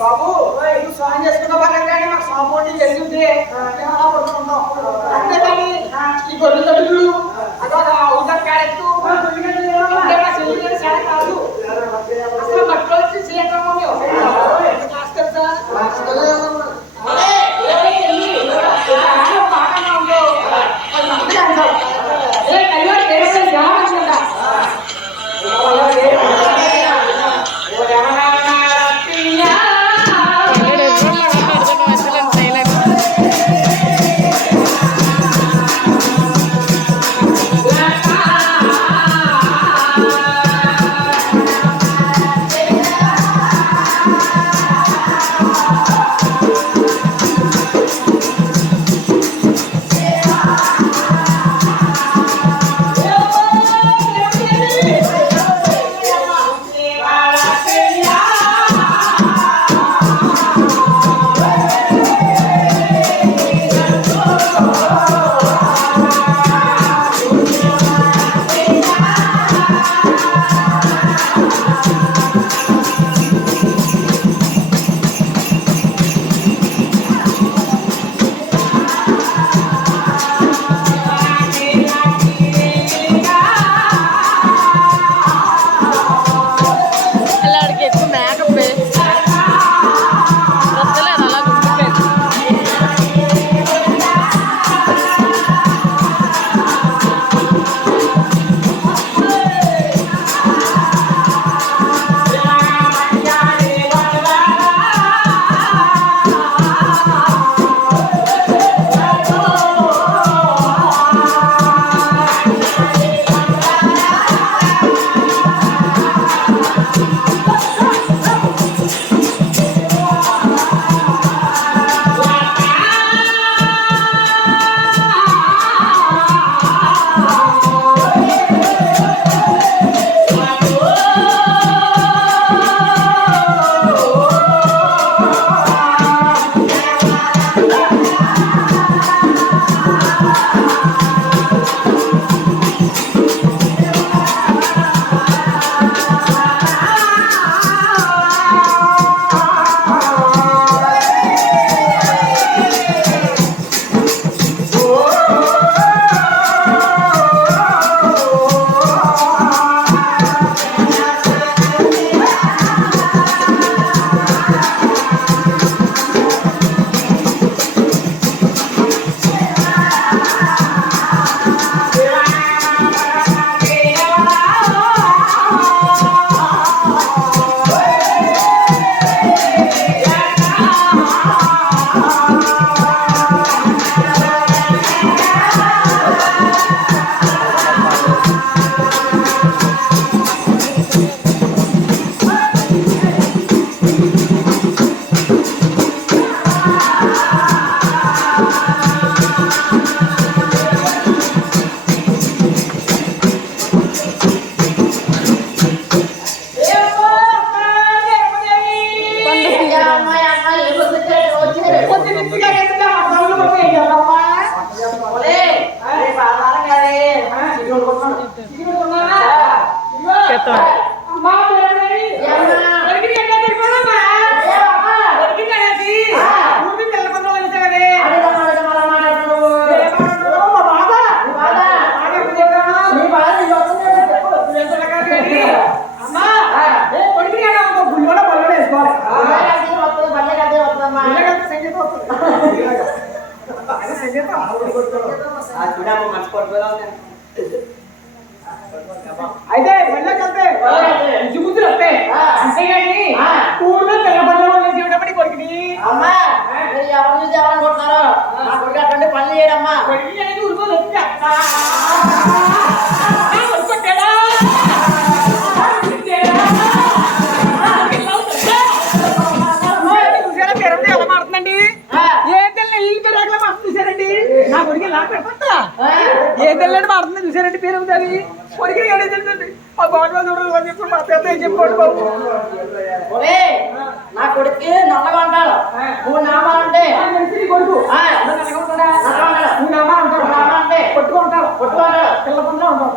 బాబు స్నానం చేసుకున్న పక్కనే మాకు సాంబోండి చేసింది అంతేకాని ఈ గొర్రెల తల్లులు అదొక ఉదర్ క్యారెట్ కాదు అసలు మట్లో వచ్చి చేయటం చేస్తారు సార్ Yeah. అయితే మళ్ళీ కలిపే ఇంచుముద్దులు వస్తాయి అంతేగాని ఊళ్ళో తెల్లబడ్డ కొడుకుని అమ్మా మీరు ఎవరు చూసి ఎవరు అనుకుంటున్నారు నా కొడుకు అటువంటి పనులు చేయడమ్మా కొడుకుని అనేది ఊరుకోదు కొట్టాడా చూసారా పేరంటే ఎలా మారుతుందండి ఏ తెల్ల ఇల్లు పేరు మాత్రం చూసారండి నా కొడుకు ఎలా పెడతా ఏ తెల్లండి మారుతుంది చూసారండి పేరు అది కొడుకు ఏడైందండి ఆ బాగా చూడదు చెప్పి మా పెద్ద ఏం చెప్పాడు బాబు నా కొడుకు నల్లగా ఉంటాడు మూడు నామాలంటే కొడుకు మూడు నామాలంటే కొట్టుకుంటాడు పిల్లకుండా ఉంటాడు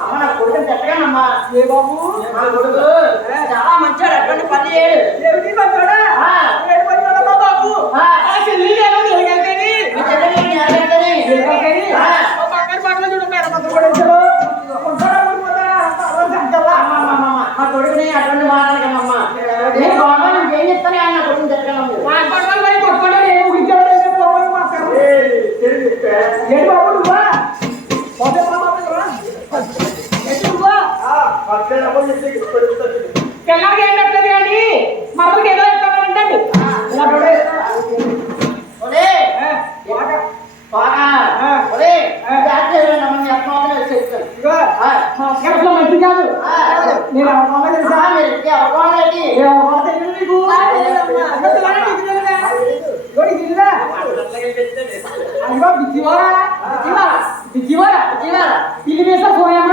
అమ్మ నా కొడుకుని చెట్టగానమ్మా ఏ బాబు నా కొడుకు చాలా మంచివాడు అటువంటి పని చేయడు ఏమిటి మంచోడా ఏడు మంచోడా బాబు చెల్లి మీ చెల్లెలు ఎలాగంటని బంగారు బాగా చూడు మేర పత్రం కూడా ఇచ్చారు మా కొడుకుని అటువంటి మాట్లాడకమ్మా నేను బాగున్నా ఏం చెప్తాను ఆయన నా కొడుకుని చెట్టగానమ్మ తెల్లకి ఏం పెట్టలేదు కానీ మరొకటి ఏదో చెప్తామంటండి మంచి కాదు నేను ఎవరికన్నా తెలుసా పిల్లి మీద సోయమ్మ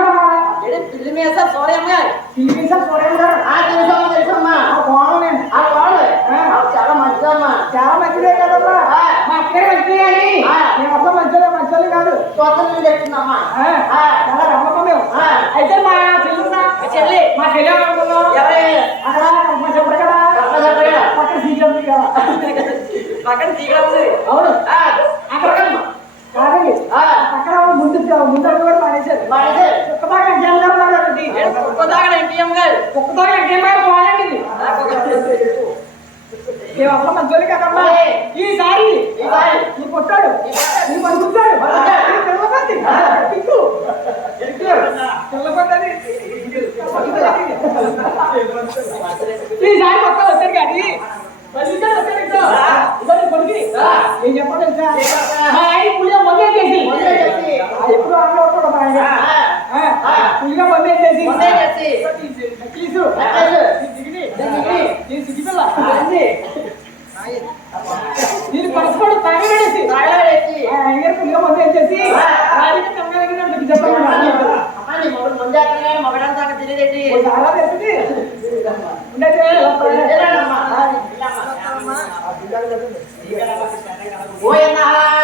పిల్లి మీద సోరమ్మ పిల్లి మీద సోయమ్మ తెలుసమ్మా బాగుందండి చాలా మంచిదమ్మా చాలా మంచిదే కదమ్మా మా అక్కడే మంచిదే కానీ మేము మంచిదే మంచి కాదు స్వతంత్రం చెప్తుందమ్మా చాలా నమ్మకం మేము అయితే మా చెల్లి మా చెల్లి అనుకున్నాం అక్కడ మా చెప్పడు కదా పక్కన సీట్లు ఉంది కదా పక్కన తీగ ఉంది అవును అక్కడ కాదండి పక్కన ముందు కూడా మానేశారు ఒక్క బాగా ఎగ్జామ్ గారు ఒక్క దాకా ఎన్టీఎం గారు ఒక్క బాగా ఎగ్జామ్ గారు బాగానండి అసలు మంచోళ్ళు కదమ్మా ఈసారి నీ కొట్టాడు నీ పడుకుంటాడు ఈసారి కొత్త వచ్చాడు కానీ ఏం చెప్పాలి తెలుసా మా ఆయన పులిగా మొదలు చేసి ఎప్పుడు ఆటలు ఉంటాడు మా ఆయన పులిగా మొదలు చేసి సిగ్గిపిల్ల నేను పరస్పడు తాగడేసి ఆయన పులిగా మొదలు చేసి మగడంతా తెలియదేంటి చాలా తెలిసింది ఓయన్నా